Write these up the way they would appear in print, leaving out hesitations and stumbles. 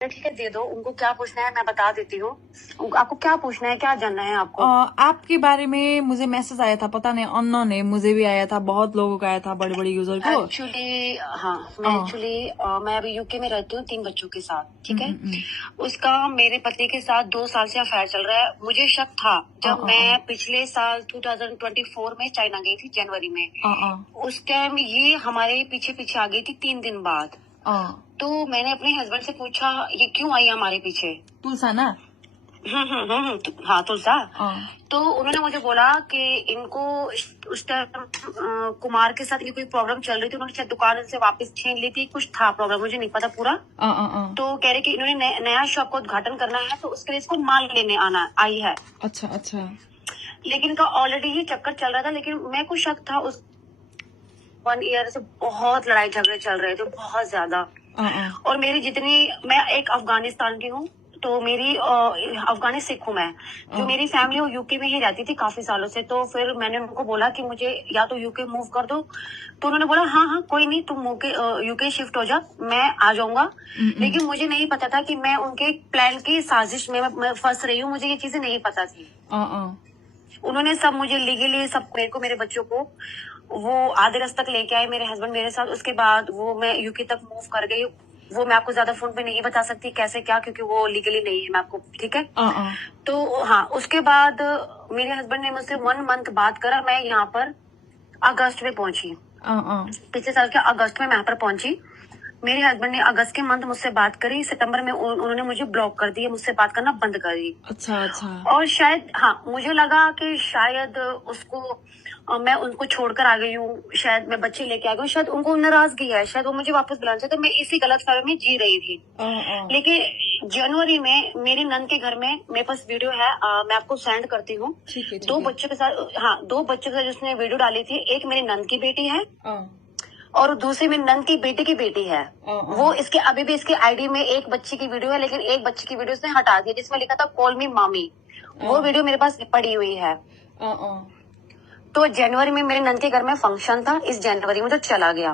ठीक है, दे दो। उनको क्या पूछना है मैं बता देती हूँ। आपको क्या पूछना है, क्या जानना है आपको? आपके बारे में मुझे मैसेज आया था, पता नहीं अननोन है, मुझे भी आया था, बहुत लोगों का आया था, बड़े बड़े यूजर को। एक्चुअली हाँ, मैं अभी यूके में रहती हूँ 3 बच्चों के साथ, ठीक है। उसका मेरे पति के साथ 2 साल से अफेयर चल रहा है। मुझे शक था जब मैं पिछले साल 2024 में चाइना गई थी, जनवरी में। उस टाइम ये हमारे पीछे पीछे आ गई थी 3 दिन बाद। तो मैंने अपने हस्बैंड से पूछा ये क्यों आई हमारे पीछे। तुलसा ना? हाँ, तुलसा। तो उन्होंने मुझे बोला कि इनको उस टाइम कुमार के साथ इनकी कोई प्रॉब्लम चल रही थी। उन्होंने शायद दुकान से वापस छीन ली थी, कुछ था प्रॉब्लम, मुझे नहीं पता पूरा। तो कह रहे कि इन्होंने नया शॉप का उद्घाटन करना है, तो उसके लिए इसको माल लेने आना आई है। अच्छा अच्छा। लेकिन का ऑलरेडी ही चक्कर चल रहा था, लेकिन मैं को शक था। उस 1 ईयर से बहुत लड़ाई झगड़े चल रहे थे, बहुत ज्यादा। और मेरी मैं एक अफगानिस्तान की हूँ, तो मेरी अफगानी सिख हूँ मैं। जो मेरी फैमिली वो यूके में ही रहती थी काफी सालों से। तो फिर मैंने उनको बोला कि मुझे या तो यूके मूव कर दो। तो उन्होंने बोला हाँ हाँ कोई नहीं, तुम यूके शिफ्ट हो जा, मैं आ जाऊंगा। लेकिन मुझे नहीं पता था कि मैं उनके प्लान की साजिश में मैं फंस रही हूँ। मुझे ये चीजें नहीं पता थी। उन्होंने सब मुझे लीगली सब मेरे बच्चों को वो आधे रास्ते तक लेके आए, मेरे हस्बैंड मेरे साथ। उसके बाद वो मैं यूके तक मूव कर गई। वो मैं आपको ज्यादा फोन पे नहीं बता सकती कैसे क्या, क्योंकि वो लीगली नहीं है, मैं आपको, ठीक है। तो हाँ, उसके बाद मेरे हस्बैंड ने मुझसे 1 मंथ बात करा। मैं यहाँ पर अगस्त में पहुंची, पिछले साल के अगस्त में मैं यहाँ पर पहुंची। मेरे हस्बैंड ने अगस्त के मंथ मुझसे बात करी। सितंबर में उन्होंने मुझे ब्लॉक कर दिया, मुझसे बात करना बंद कर दी। अच्छा अच्छा। और शायद हाँ, मुझे लगा कि शायद उसको मैं उनको छोड़कर आ गई हूँ, शायद मैं बच्चे लेके आ गई हूँ, शायद उनको नाराजगी है, शायद वो मुझे वापस बुलाना चाहते। तो मैं इसी गलतफहमी में जी रही थी। लेकिन जनवरी में मेरी नंद के घर में मेरे पास वीडियो है, मैं आपको सेंड करती हूँ। 2 बच्चों के साथ, हाँ 2 बच्चों के साथ जिसने वीडियो डाली थी। एक मेरी नंद की बेटी है और दूसरी मेरी नंद की बेटी है। वो इसके अभी भी इसके आईडी में एक बच्ची की वीडियो है, लेकिन एक बच्ची की वीडियो उसने हटा दी जिसमें लिखा था कॉल मी मामी। वो वीडियो मेरे पास पड़ी हुई है। तो जनवरी में मेरे नंद के घर में फंक्शन था, इस जनवरी में तो चला गया।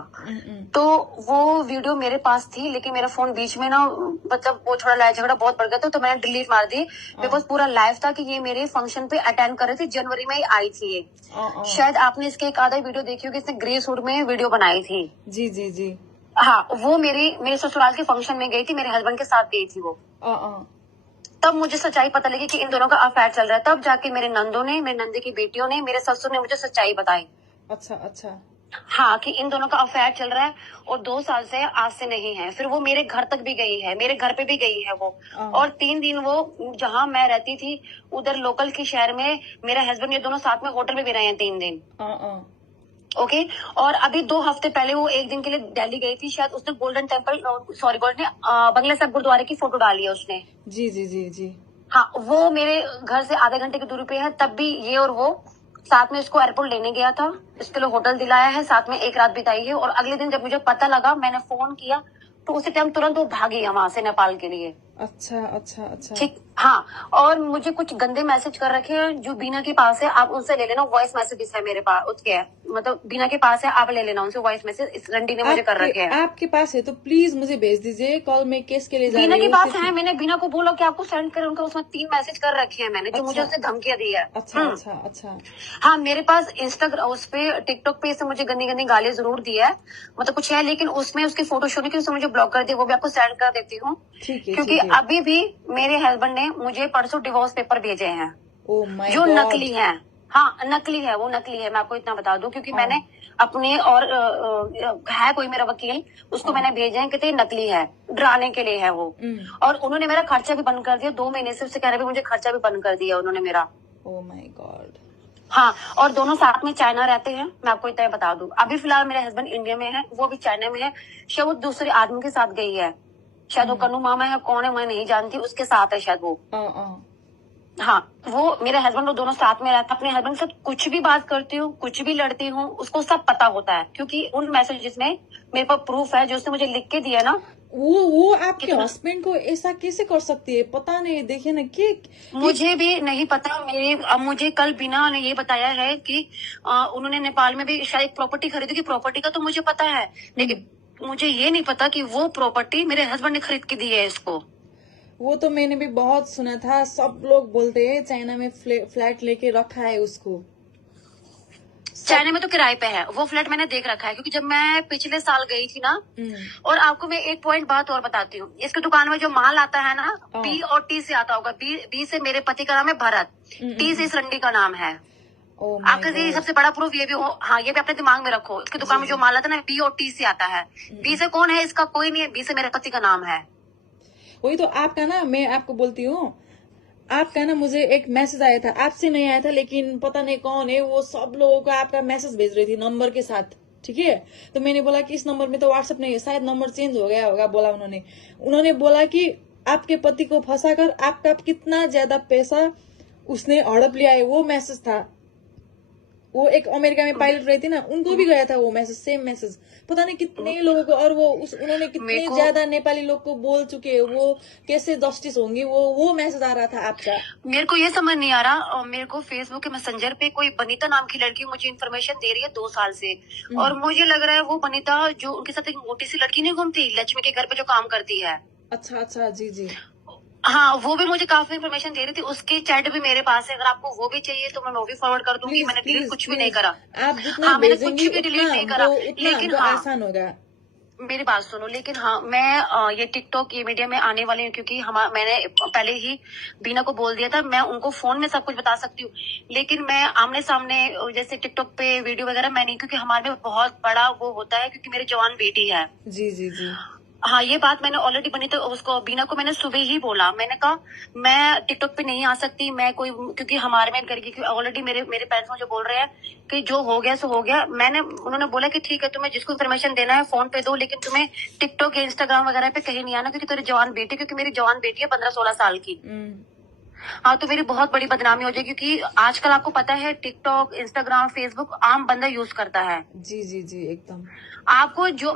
तो वो वीडियो मेरे पास थी, लेकिन मेरा फोन बीच में ना, मतलब वो थोड़ा लड़ाई झगड़ा बहुत बढ़ गया था, तो मैंने डिलीट मार दी। मेरे पास पूरा लाइव था कि ये मेरे फंक्शन पे अटेंड कर रही थी, जनवरी में ही आई थी ये। शायद आपने इसके एक आधा वीडियो देखी होगी, इसने ग्रे सूट में वीडियो बनाई थी। जी जी जी। हाँ, वो मेरे ससुराल के फंक्शन में गई थी, मेरे हस्बैंड के साथ गई थी वो। तब मुझे सच्चाई पता लगी कि इन दोनों का अफेयर चल रहा है। तब जाके मेरे नंदे की बेटियों ने, मेरे ससुर ने मुझे सच्चाई बताई। अच्छा अच्छा। हाँ, कि इन दोनों का अफेयर चल रहा है और 2 साल से, आज से नहीं है। फिर वो मेरे घर तक भी गई है, मेरे घर पे भी गई है वो। और 3 दिन वो जहाँ मैं रहती थी उधर लोकल के शहर में मेरे हस्बैंड ये दोनों साथ में होटल में भी रहे हैं 3 दिन। ओके। और अभी 2 हफ्ते पहले वो 1 दिन के लिए दिल्ली गई थी। शायद उसने गोल्डन बंगला साहब गुरुद्वारे की फोटो डाली है उसने। जी जी जी जी। हाँ, वो मेरे घर से आधे घंटे की दूरी पे है। तब भी ये और वो साथ में इसको एयरपोर्ट लेने गया था, इसके लिए होटल दिलाया है, साथ में एक रात बिताई है। और अगले दिन जब मुझे पता लगा, मैंने फोन किया, तो उसी टाइम तुरंत वो भागी है वहां से नेपाल के लिए। अच्छा अच्छा अच्छा। ठीक, हाँ। और मुझे कुछ गंदे मैसेज कर रखे हैं जो बीना के पास है, आप उनसे ले लेना। वॉइस मैसेजेस है मेरे पास, उसके है, मतलब बीना के पास है, आप ले लेना उनसे वॉइस मैसेज। इस रंडी ने मुझे कर रखे हैं। आपके पास है तो प्लीज मुझे भेज दीजिए, कॉल में केस के लिए जा रही बीना के पास है। मैंने बीना को बोला कि आपको सेंड करें, उनका उसमें 3 मैसेज कर रखे हैं मैंने, जो मुझे उसने धमकियां दी है। अच्छा अच्छा अच्छा। हाँ, मेरे पास इंस्टाग्राम, उस पे टिकटॉक पे से मुझे गंदी गंदी गालियां जरूर दी है, मतलब कुछ है, लेकिन उसमें उसकी फोटो शो नहीं की, उसने मुझे ब्लॉक कर दिया। वो भी आपको सेंड कर देती हूँ, क्योंकि अभी भी मेरे हस्बैंड ने मुझे परसों डिवोर्स पेपर भेजे हैं, जो नकली है। हाँ, नकली है, वो नकली है, मैं आपको इतना बता दूं, क्योंकि मैंने अपने और है कोई मेरा वकील, उसको मैंने भेजे हैं कि नकली है, डराने के लिए है वो। और उन्होंने मेरा खर्चा भी बंद कर दिया 2 महीने से। उससे कह रहे मुझे खर्चा भी बंद कर दिया उन्होंने मेरा। Oh my God. हाँ, और दोनों साथ में चाइना रहते हैं, मैं आपको इतना बता दूं। अभी फिलहाल मेरे हस्बैंड इंडिया में है, वो भी चाइना में है। शायद वो दूसरे आदमी के साथ गई है, शायद वो कन्नू मामा है, कौन है मैं नहीं जानती, उसके साथ है शायद वो। हाँ, वो मेरे हस्बैंड, वो दोनों साथ में रहता। अपने हस्बैंड के साथ कुछ भी बात करती हूँ, कुछ भी लड़ती हूँ, उसको सब पता होता है, क्योंकि उन मैसेजेस में मेरे पास प्रूफ है जो उसने मुझे लिख के दिया ना। वो आपके हस्बैंड को ऐसा कैसे कर सकती है, पता नहीं। देखिए ना कि मुझे भी नहीं पता। मुझे कल बिना ने ये बताया है कि उन्होंने नेपाल में भी शायद एक प्रॉपर्टी खरीदी थी। प्रॉपर्टी का तो मुझे पता है, लेकिन मुझे ये नहीं पता कि वो प्रॉपर्टी मेरे हस्बैंड ने खरीद के दी है इसको। वो तो मैंने भी बहुत सुना था, सब लोग बोलते हैं चाइना में फ्लैट लेके रखा है उसको। चाइना में तो किराए पे है वो फ्लैट, मैंने देख रखा है क्योंकि जब मैं पिछले साल गई थी ना। और आपको मैं एक पॉइंट बात और बताती हूँ, इसकी दुकान में जो माल आता है ना, बी और टी से आता होगा। बी से मेरे पति का नाम है भरत, टी से इस रंडी का नाम है। आपका ये सबसे बड़ा प्रूफ ये भी हो, हाँ ये भी अपने दिमाग में रखो, इसकी दुकान में जो माल आता है ना, बी और टी से आता है। बी से कौन है इसका, कोई नहीं है, बी से मेरे पति का नाम है। वही तो आपका ना, मैं आपको बोलती हूँ, आपका ना मुझे एक मैसेज आया था, आपसे नहीं आया था लेकिन पता नहीं कौन है वो, सब लोगों को आपका मैसेज भेज रही थी नंबर के साथ, ठीक है। तो मैंने बोला कि इस नंबर में तो व्हाट्सएप नहीं है, शायद नंबर चेंज हो गया होगा, बोला उन्होंने बोला कि आपके पति को फंसाकर आपका कितना ज्यादा पैसा उसने हड़प लिया है, वो मैसेज था। वो एक अमेरिका में पायलट रही थी ना, उनको भी गया था वो मैसेज, सेम मैसेज, पता नहीं कितने लोगों को। और वो उन्होंने कितने ज्यादा नेपाली लोग को बोल चुके हैं, वो कैसे जस्टिस होंगी, वो मैसेज आ रहा था आपका। मेरे को ये समझ नहीं आ रहा, मेरे को फेसबुक के मैसेंजर पे कोई बनीता नाम की लड़की मुझे इन्फॉर्मेशन दे रही है 2 साल से। और मुझे लग रहा है वो बनीता जो उनके साथ एक मोटी सी लड़की नहीं घूमती, लक्ष्मी के घर पे जो काम करती है। अच्छा, जी जी। हाँ, वो भी मुझे काफी इन्फॉर्मेशन दे रही थी, उसकी चैट भी मेरे पास है। अगर आपको वो भी चाहिए तो मैं वो भी फॉरवर्ड कर दूंगी। मैंने डिलीट कुछ भी नहीं करा। आप जितना मैंने कुछ भी डिलीट नहीं करा, लेकिन आसान होगा। मेरी बात सुनो, लेकिन हाँ मैं ये टिकटॉक ये मीडिया में आने वाली हूँ क्योंकि मैंने पहले ही बीना को बोल दिया था, मैं उनको फोन में सब कुछ बता सकती हूँ, लेकिन मैं आमने सामने जैसे टिकटॉक पे वीडियो वगैरह मैं नहीं, क्योंकि हमारे में बहुत बड़ा वो होता है, क्योंकि मेरी जवान बेटी है। जी जी जी। हाँ, ये बात मैंने ऑलरेडी बनी तो उसको बीना को मैंने सुबह ही बोला, मैंने कहा मैं टिकटॉक पे नहीं आ सकती, मैं कोई, क्योंकि हमारे में करके ऑलरेडी मेरे पेरेंट्स मुझे बोल रहे हैं कि जो हो गया सो हो गया। उन्होंने बोला कि ठीक है, तुम्हें जिसको इन्फॉर्मेशन देना है फोन पे दो, लेकिन तुम्हें टिकटॉक या इंस्टाग्राम वगैरह पे कहीं नहीं आना, क्योंकि तेरी जवान बेटी, क्योंकि मेरी जवान बेटी है 15-16 साल की। हाँ, तो मेरी बहुत बड़ी बदनामी हो जाएगी, क्योंकि आजकल आपको पता है टिकटॉक, इंस्टाग्राम, फेसबुक आम बंदा यूज करता है। जी जी जी, एकदम।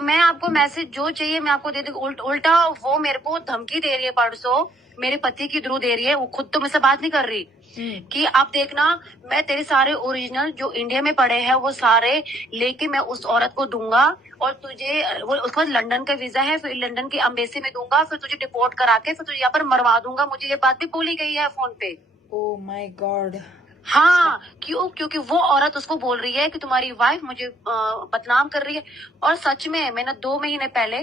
मैं आपको मैसेज जो चाहिए मैं आपको दे दूंगी। उल्टा वो मेरे को धमकी दे रही है, परसों मेरे पति की थ्रू दे रही है, वो खुद तो मुझसे बात नहीं कर रही, कि आप देखना मैं तेरे सारे ओरिजिनल जो इंडिया में पड़े हैं वो सारे लेके मैं उस औरत को दूंगा, और तुझे वो उसके बाद लंदन का वीजा है, फिर लंदन की एम्बेसी में दूंगा, फिर तुझे डिपोर्ट करा के फिर तुझे यहाँ पर मरवा दूंगा। मुझे ये बात भी बोली गई है फोन पे। Oh my God. हाँ, क्योंकि वो औरत उसको बोल रही है कि तुम्हारी वाइफ मुझे बदनाम कर रही है। और सच में मैंने 2 महीने पहले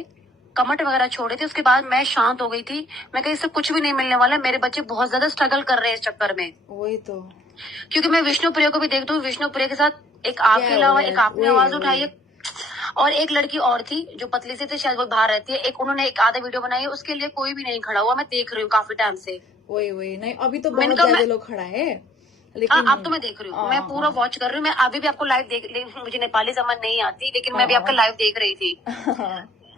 कमेंट वगैरह छोड़े थे, उसके बाद मैं शांत हो गई थी। मैं कहीं इससे कुछ भी नहीं मिलने वाला, मेरे बच्चे बहुत ज्यादा स्ट्रगल कर रहे हैं इस चक्कर में। वही तो, क्योंकि मैं विष्णुप्रिया को भी देखती हूँ, विष्णुप्रिया के साथ एक आपके अलावा एक आपने आवाज उठाई है, और एक लड़की और थी जो पतली सी थी, शायद वो बाहर रहती है, एक उन्होंने एक आधा वीडियो बनाई है, उसके लिए कोई भी नहीं खड़ा हुआ। मैं देख रही हूँ काफी टाइम से। वही नहीं, अभी तो बहुत ज्यादा लोग खड़ा है, लेकिन अब तो मैं देख रही हूँ, मैं पूरा वॉच कर रही हूँ। मैं अभी भी आपको लाइव मुझे नेपाली समझ नहीं आती, लेकिन मैं भी आपका लाइव देख रही थी।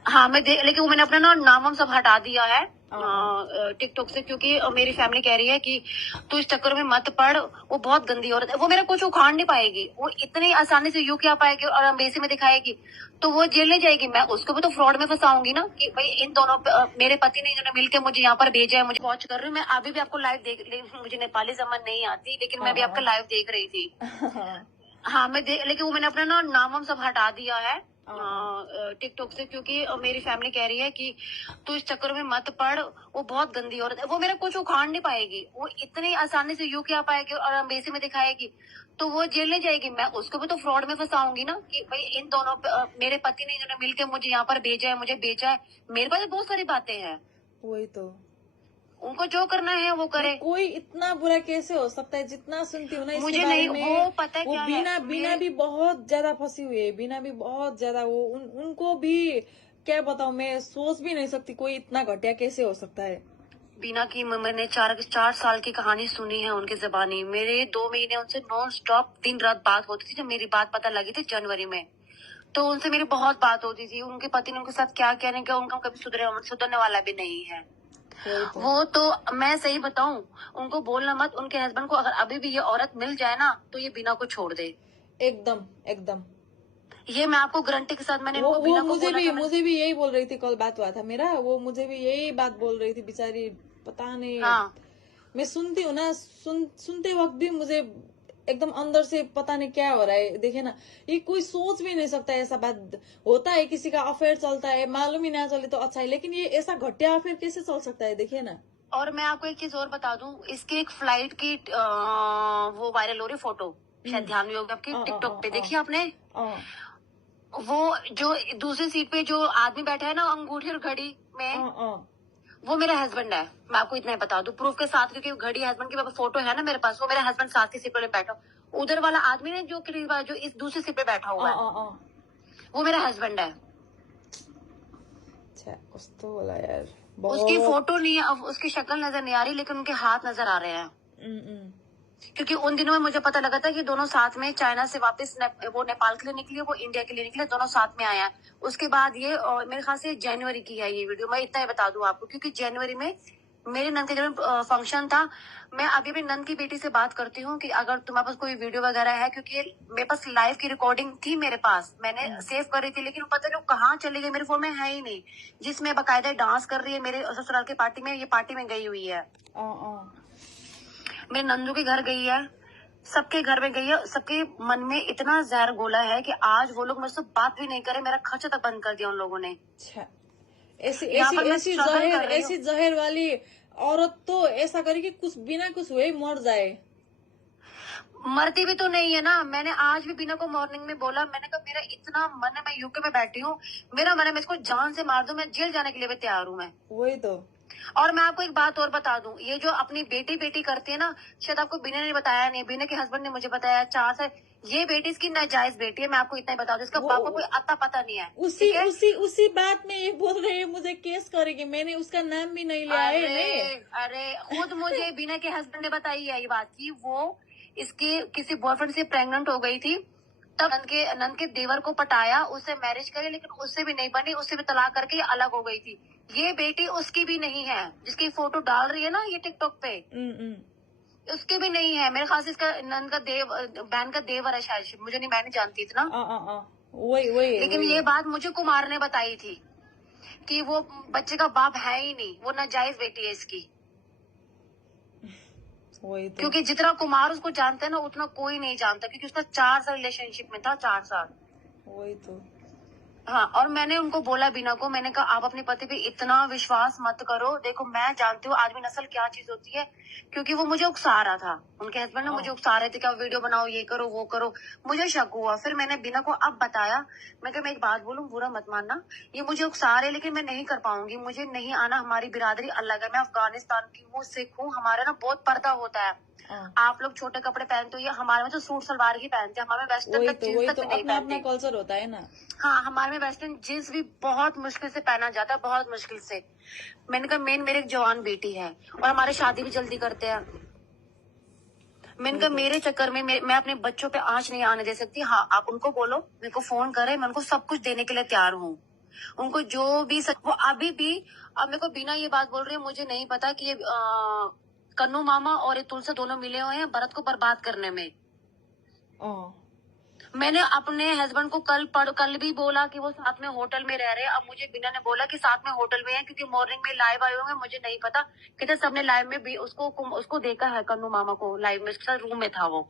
हाँ, लेकिन वो मैंने अपना नाम हम सब हटा दिया है टिकटॉक से, क्योंकि मेरी फैमिली कह रही है कि तू इस चक्कर में मत पड़, वो बहुत गंदी औरत है, वो मेरा कुछ उखाड़ नहीं पाएगी, वो इतनी आसानी से यू क्या पाएगी और एम्बेसी में दिखाएगी, तो वो जेल नहीं जाएगी। मैं उसको भी तो फ्रॉड में फंसाऊंगी ना, कि भाई इन दोनों मेरे पति ने इन्होंने मिलकर मुझे यहाँ पर भेजा है। मुझे वॉच कर रही हूँ मैं अभी भी आपको लाइव मुझे नेपाली समझ नहीं आती, लेकिन मैं भी आपका लाइव देख रही थी। हाँ, लेकिन वो मैंने अपना नाम हम सब हटा दिया है टिकटॉक से, क्योंकि मेरी फैमिली कह रही है कि तू इस चक्कर में मत पड़, वो बहुत गंदी औरत है, वो मेरा कुछ उखाड़ नहीं पाएगी, वो इतनी आसानी से यू क्या पाएगी और एम्बेसी में दिखाएगी, तो वो जेल नहीं जाएगी। मैं उसको भी तो फ्रॉड में फंसाऊंगी ना, कि भाई इन दोनों मेरे पति ने इन्होंने मिलकर मुझे यहाँ पर भेजा है, मुझे बेचा है। मेरे पास बहुत सारी बातें हैं। वही तो, उनको जो करना है वो करे। कोई इतना बुरा कैसे हो सकता है? जितना सुनती हूँ ना इसके मुझे बारे नहीं में, वो पता वो क्या बीना भी बहुत ज्यादा फंसी हुई है, बीना भी बहुत ज्यादा, वो उनको भी क्या बताऊं, मैं सोच भी नहीं सकती कोई इतना घटिया कैसे हो सकता है। बीना की मैंने 4 साल की कहानी सुनी है उनकी जबानी। मेरे 2 महीने उनसे नॉन स्टॉप दिन रात बात होती थी। जब मेरी बात पता लगी थी जनवरी में, तो उनसे मेरी बहुत बात होती थी। उनके पति ने उनके साथ क्या क्या नहीं किया, उनका कभी सुधरने वाला भी नहीं है। वो तो मैं सही बताऊं, उनको बोलना मत, उनके हस्बैंड को अगर अभी भी ये औरत मिल जाए ना, तो ये बीना को छोड़ दे। एकदम एकदम, ये मैं आपको गारंटी के साथ मैंने वो मुझे भी यही बोल रही थी, कल बात हुआ था मेरा, वो मुझे भी यही बात बोल रही थी बेचारी, पता नहीं। हाँ, मैं सुनती हूँ ना, सुनते वक्त भी मुझे एकदम अंदर से पता नहीं क्या हो रहा है। देखिए ना, ये कोई सोच भी नहीं सकता ऐसा बात होता है। किसी का अफेयर चलता है, मालूम ही ना चले तो अच्छा है, लेकिन ये ऐसा घटिया अफेयर कैसे चल सकता है? देखिए ना। और मैं आपको एक चीज और बता दूं, इसकी एक फ्लाइट की वो वायरल हो रही फोटो, शायद ध्यान में होगी आपकी, टिकटॉक पे देखिए आपने। वो जो दूसरी सीट पे जो आदमी बैठा है ना अंगूठी और घड़ी में, वो मेरा हस्बैंड है। मैं आपको इतना ही बता दूं प्रूफ के साथ, क्योंकि घड़ी हस्बैंड की फोटो है ना मेरे पास, वो मेरा हस्बैंड साथ की सीट पे बैठा। उधर वाला आदमी ने जो इस दूसरी सीट पे बैठा हुआ है, वो मेरा हस्बैंड है। कुछ तो बोला यार। उसकी फोटो नहीं, उसकी शक्ल नजर नहीं आ रही, लेकिन उनके हाथ नजर आ रहे हैं। क्योंकि उन दिनों में मुझे पता लगा था कि दोनों साथ में चाइना से वापस वो नेपाल के लिए निकली, वो इंडिया के लिए निकले, दोनों साथ में आया है। उसके बाद ये मेरे ख्याल से जनवरी की है ये वीडियो, मैं इतना ही बता दूं आपको, क्योंकि जनवरी में मेरे नंद के घर में फंक्शन था। मैं अभी भी नंद की बेटी से बात करती हूँ कि अगर तुम्हारे पास कोई वीडियो वगैरह है, क्योंकि मेरे पास लाइव की रिकॉर्डिंग थी मेरे पास, मैंने सेव कर रही थी, लेकिन पता नहीं कहाँ चली गई, मेरे फोन में है ही नहीं, जिसमें बाकायदा डांस कर रही है मेरे ससुराल की पार्टी में, ये पार्टी में गई हुई है। मेरे नंदू के घर गई है, सबके घर में गई है, सबके मन में इतना जहर गोला है कि आज वो लोग मुझसे बात भी नहीं करे, मेरा खर्चा तक बंद कर दिया उन लोगों ने। ऐसी जहर वाली औरत तो ऐसा करे कि कुछ बिना कुछ हुए मर जाए। मरती भी तो नहीं है ना। मैंने आज भी बीना को मॉर्निंग में बोला, मैंने कहा मेरा इतना मन है, मैं यूके में बैठी हूँ, मेरा मन है मैं इसको जान से मार दूं, मैं जेल जाने के लिए भी तैयार हूँ मैं। वही तो। और मैं आपको एक बात और बता दूं, ये जो अपनी बेटी बेटी करती है ना, शायद आपको बीना ने बताया नहीं, बीना के हस्बैंड ने मुझे बताया 4 साल, ये बेटी इसकी नाजायज बेटी है, मैं आपको इतना ही बता दूं, इसका पापा को कोई अता पता नहीं है। उसी बात में ये बोल रहे हैं मुझे केस करेगी, मैंने उसका नाम भी नहीं लिया है। अरे खुद मुझे बीना के हस्बैंड ने बताई है ये बात की वो इसके किसी बॉयफ्रेंड से प्रेग्नेंट हो गई थी, तब नंद के देवर को पटाया, उससे मैरिज करे, लेकिन उससे भी नहीं बनी, उससे भी तलाक करके ये अलग हो गई थी। ये बेटी उसकी भी नहीं है, जिसकी फोटो डाल रही है ना ये टिकटॉक पे, उसकी भी नहीं है। मेरे ख्याल से इसका नंद का बहन का देवर है शायद, मुझे नहीं, मैं नहीं जानती इतना। वही लेकिन ये बात मुझे कुमार ने बताई थी कि वो बच्चे का बाप है ही नहीं, वो नाजायज बेटी है इसकी। वही तो। क्योंकि जितना कुमार उसको जानता है ना, उतना कोई नहीं जानता, क्योंकि उसका 4 साल रिलेशनशिप में था, 4 साल। वही तो। हाँ, और मैंने उनको बोला बीना को, मैंने कहा आप अपने पति पे इतना विश्वास मत करो, देखो मैं जानती हूँ आदमी नस्ल क्या चीज होती है, क्योंकि वो मुझे उकसा रहा था, उनके हस्बैंड ने मुझे उकसा रहे थे कि आप वीडियो बनाओ, ये करो वो करो। मुझे शक हुआ, फिर मैंने बीना को अब बताया, मैं कहा मैं एक बात बोलूं, बुरा मत मानना, ये मुझे उकसा रहे, लेकिन मैं नहीं कर पाऊंगी, मुझे नहीं आना, हमारी बिरादरी अलग है, मैं अफगानिस्तान की हूँ, सिख हूँ, हमारा ना बहुत पर्दा होता है। आप लोग छोटे कपड़े पहनते हो, ये हमारे में तो सूट सलवार ही पहनते हैं, हमारे में वेस्टर्न तक जींस तक नहीं पहनते। अपना कल्चर होता है ना। हाँ, हमारे में वेस्टर्न जींस भी बहुत मुश्किल से पहना जाता है, बहुत मुश्किल से। मैंने कहा मेन मेरे एक जवान बेटी है, और हमारे शादी भी जल्दी करते हैं। मैंने कहा मेरे चक्कर में मैं अपने बच्चों पे आंच नहीं आने दे सकती। हाँ, आप उनको बोलो मेरे को फोन करे, मैं उनको सब कुछ देने के लिए तैयार हूँ, उनको जो भी वो अभी भी। अब मेरे को बिना ये बात बोल रही है, मुझे नहीं पता कि ये कन्नू मामा और ये तुलसा दोनों मिले हुए हैं भरत को बर्बाद करने में। मैंने अपने हस्बैंड को कल भी बोला कि वो साथ में होटल में रह रहे हैं। अब मुझे बिना ने बोला कि साथ में होटल में है, क्योंकि मॉर्निंग में लाइव आए होंगे, मुझे नहीं पता कितने सबने लाइव में भी उसको देखा है, कन्नू मामा को लाइव में, उसके साथ रूम में था वो।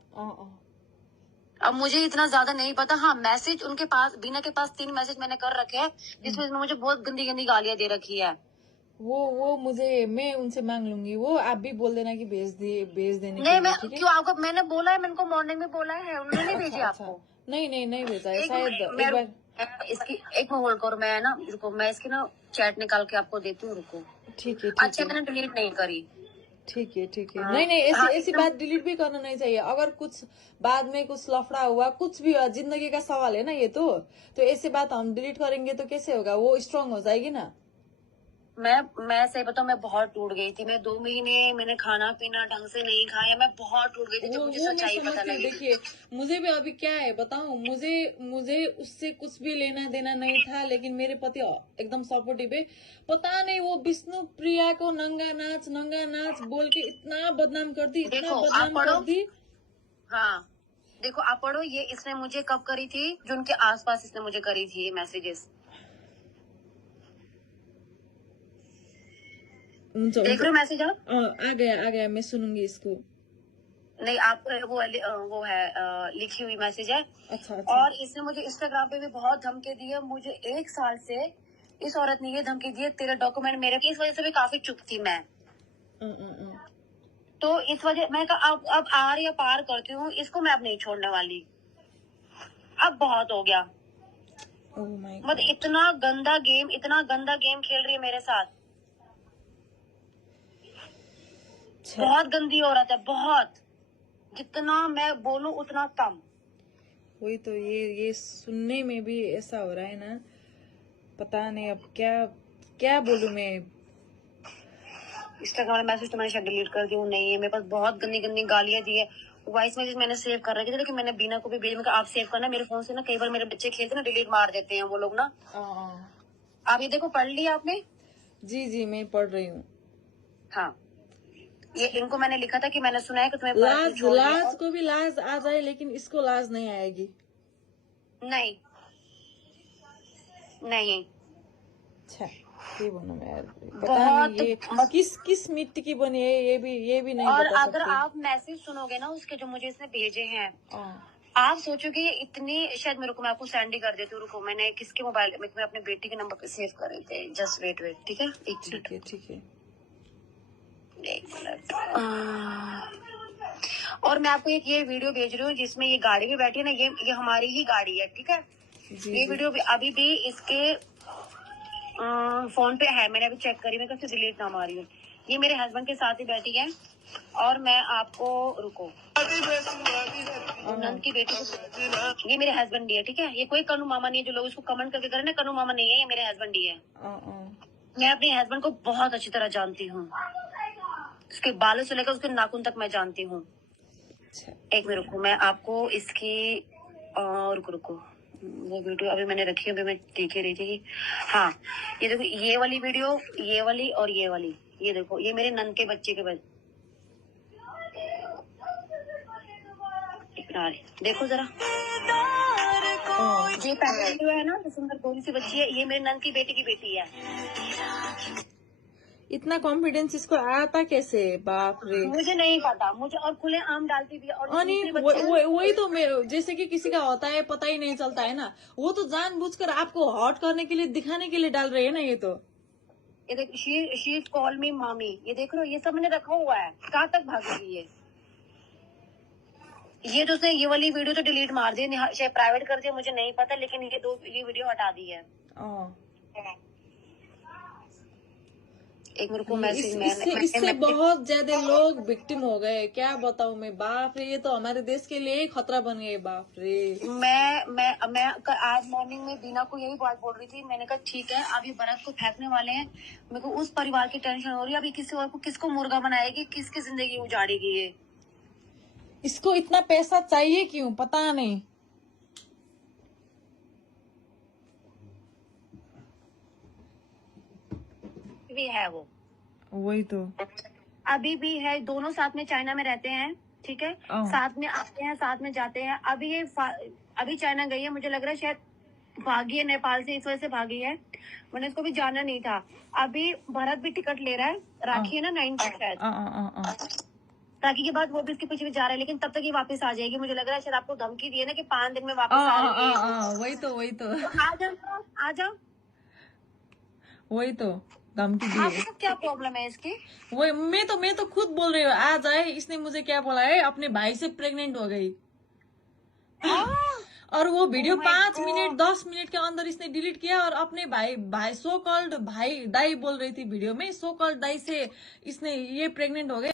अब मुझे इतना ज्यादा नहीं पता। हाँ, मैसेज उनके पास, बीना के पास 3 मैसेज मैंने कर रखे हैं, जिसमें मुझे बहुत गंदी गंदी गालियां दे रखी है। वो मुझे, मैं उनसे मांग लूंगी, वो आप भी बोल देना कि भेज देने नहीं, मैं क्यों आपको, मैंने बोला है, मैंने उनको मॉर्निंग में बोला है, उन्होंने नहीं भेजी आपको? नहीं भेजा है शायद। एक बार इसकी एक होल्ड करो, मैं ना रुको, मैं इसकी ना चैट निकाल के आपको देती हूँ, रुको। ठीक है। अच्छा, मैंने डिलीट नहीं करी। ठीक है। नहीं, ऐसी बात डिलीट भी करना नहीं चाहिए। अगर कुछ बाद में कुछ लफड़ा हुआ, कुछ भी हुआ, जिंदगी का सवाल है ना ये, तो ऐसी बात हम डिलीट करेंगे तो कैसे होगा? वो स्ट्रांग हो जाएगी ना। मैं सही बताऊं, मैं बहुत टूट गई थी। मैं 2 महीने मैंने खाना पीना ढंग से नहीं खाया, मैं बहुत टूट गई थी जब मुझे सच्चाई पता लगी। देखिए, मुझे भी अभी क्या है बताऊं, मुझे उससे कुछ भी लेना देना नहीं था, लेकिन मेरे पति एकदम सपोर्टिव है। पता नहीं वो विष्णु प्रिया को नंगा नाच बोल के इतना बदनाम कर दी, हाँ, देखो आप पढ़ो, ये इसने मुझे कब करी थी, जो उनके आसपास इसने मुझे करी थी ये मैसेजेस। देख रहे हो मैसेज आप? आ गया, मैं सुनूंगी इसको। नहीं, आप वो है लिखी हुई मैसेज है। अच्छा अच्छा। और इसने मुझे इंस्टाग्राम पे भी बहुत धमकी दी है। मुझे 1 साल से इस औरत ने ये धमकी दी है, तेरे डॉक्यूमेंट मेरे, इस वजह से भी काफी चुप थी मैं। तो इस वजह मैं अब आर या पार करती हूँ, इसको मैं अब नहीं छोड़ने वाली। अब बहुत हो गया। Oh my God. मतलब इतना गंदा गेम खेल रही है मेरे साथ। बहुत गंदी औरत है, बहुत। जितना मैं बोलूं उतना कम। वही तो, ये सुनने में भी ऐसा हो रहा है ना, पता नहीं अब क्या क्या बोलूं मैं। इंस्टाग्राम मैसेज तो मैंने शायद डिलीट कर दी हूँ। नहीं है मेरे पास, बहुत गंदी गंदी गालियां दी है। वॉइस मैसेज मैंने सेव कर रखी थी, लेकिन मैंने बीना को भी भेजा। मैं आप सेव करना मेरे फोन से ना, कई बार मेरे बच्चे खेलते ना डिलीट मार देते हैं वो लोग ना। आप ये देखो, पढ़ लिया आपने? जी जी, मैं पढ़ रही हूँ। हाँ, ये इनको मैंने लिखा था कि मैंने सुना है कि तुम्हें लाज को भी लाज आ जाए, लेकिन इसको लाज नहीं आएगी। नहीं नहीं। अच्छा, ये बोलो मैं यार, पता नहीं ये किस मिट्टी की बनी है, ये भी नहीं और बता अगर सकते। आप मैसेज सुनोगे ना उसके, जो मुझे इसने भेजे हैं, आप सोचोगे ये इतनी, शायद मेरे को, मैं आपको सेंड ही कर देती हूँ। रुको, मैंने किसके मोबाइल में, मैं अपने बेटी के नंबर पे सेव कर रहे थे। जस्ट वेट, ठीक है, एक मिनट। ठीक है। एक मिनट। और मैं आपको एक ये वीडियो भेज रही हूँ जिसमें ये गाड़ी में बैठी है ना, ये हमारी ही गाड़ी है, ठीक है। ये वीडियो भी अभी भी इसके फोन पे है। मैंने अभी चेक करी, मैं कैसे डिलीट ना मारी हूँ। ये मेरे हस्बैंड के साथ ही बैठी है। और मैं आपको, रुको, नंद की बेटी को, ये मेरे हस्बैंड ही है, ठीक है। ये कोई कनु मामा नहीं है, जो लोग इसको कमेंट करके करें ना, कनु मामा नहीं है, ये मेरे हस्बैंड ही है। मैं अपने हस्बैंड को बहुत अच्छी तरह जानती हूँ। उसके बालों से लेकर उसके नाखून तक मैं जानती हूँ। एक मिनट रुको, मैं आपको इसकी रुको, वो वीडियो अभी मैंने रखी है, अभी मैं देख ही रही थी। हाँ, ये देखो, ये वाली वीडियो, ये वाली और ये वाली, ये देखो, ये मेरे नंद के बच्चे के देखो जरा, ये पहले वीडियो है ना, जो सुंदर गोरी सी बच्ची है, ये मेरे नंद की बेटी है। इतना कॉन्फिडेंस इसको आता कैसे, बाप रे। मुझे नहीं पता, मुझे, और खुले आम डालती भी है। और वही तो, जैसे कि किसी का होता है पता ही नहीं चलता है ना, वो तो जानबूझकर आपको हॉट करने के लिए, दिखाने के लिए डाल रहे है ना। ये तो, ये देख, शी कॉल मी मामी, ये देख लो, ये सब मैंने रखा हुआ है। कहाँ तक भागेगी ये तो उसने ये वाली वीडियो तो डिलीट मार दी, शायद प्राइवेट कर दिया, मुझे नहीं पता, लेकिन ये वीडियो हटा दी है। एक मेरे को मैसेज, इससे बहुत ज्यादा लोग विक्टिम हो गए, क्या बताऊं मैं, बाप रे। ये तो हमारे देश के लिए खतरा बन गए, बाप रे। मैं आज मॉर्निंग में बीना को यही बात बोल रही थी। मैंने कहा ठीक है, अब ये भरत को फेंकने वाले हैं, मेरे को उस परिवार की टेंशन हो रही है। अभी किसी और को, किसको मुर्गा बनाएगी, किसकी जिंदगी उजाड़ेगी ये। इसको इतना पैसा चाहिए क्यों, पता नहीं। भी है वो, वही तो, अभी भी है। दोनों साथ में चाइना में रहते हैं, ठीक है, साथ में आते हैं, साथ में जाते हैं। अभी ये अभी चाइना गई है, मुझे लग रहा है शायद भागी है नेपाल से, इस वजह से भागी है। मैंने इसको भी जाना नहीं था। अभी भरत भी टिकट ले रहा है, राखी है ना 9 को शायद, राखी के बाद वो भी इसके पीछे भी जा रहा है, लेकिन तब तक ये वापस आ जाएगी। मुझे लग रहा है शायद आपको धमकी दी है ना कि 5 दिन में वापस आ जाएगी। वही तो आ जाओ, वही तो धमकी दी है। आपको क्या प्रॉब्लम है इसकी? वही, मैं तो खुद बोल रही हूँ, आ जाए। इसने मुझे क्या बोला है, अपने भाई से प्रेग्नेंट हो गई। और वो वीडियो 5 मिनट 10 मिनट के अंदर इसने डिलीट किया, और अपने भाई सो कॉल्ड भाई दाई बोल रही थी वीडियो में, सो कॉल्ड दाई से इसने ये प्रेग्नेंट हो गए।